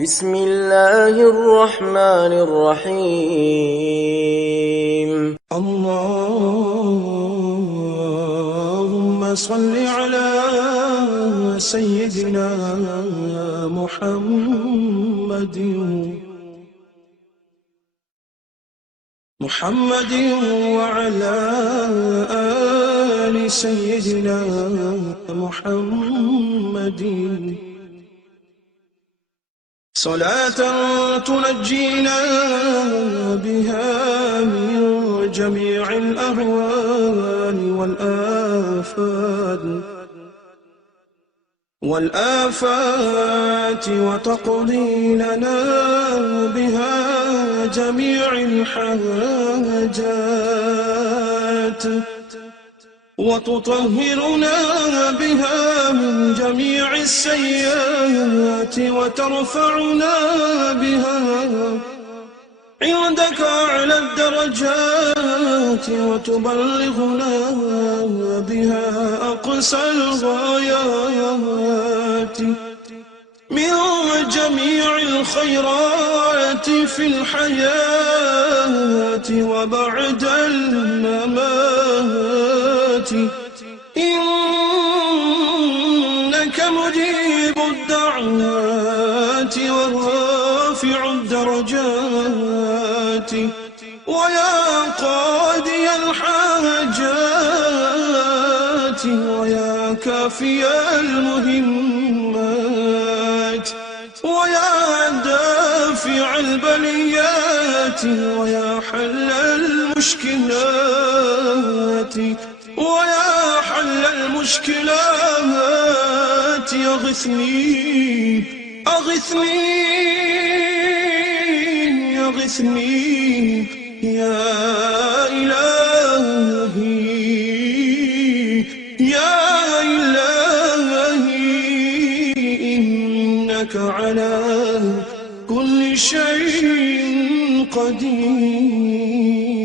بسم الله الرحمن الرحيم اللهم صل على سيدنا محمد وعلى آل سيدنا محمد صلاة تنجينا بها من جميع الأهوال والآفات وتقضي لنا بها جميع الحاجات وتطهرنا بها من جميع السيئات وترفعنا بها عندك أعلى الدرجات وتبلغنا بها أقصى الغايات من جميع الخيرات في الحياة وبعد الممات إنك مجيب الدعوات ورافع الدرجات ويا قاضي الحاجات ويا كافي المهمات ويا دافع البليات ويا حل المشكلات أغثني يا إلهي إنك على كل شيء قدير.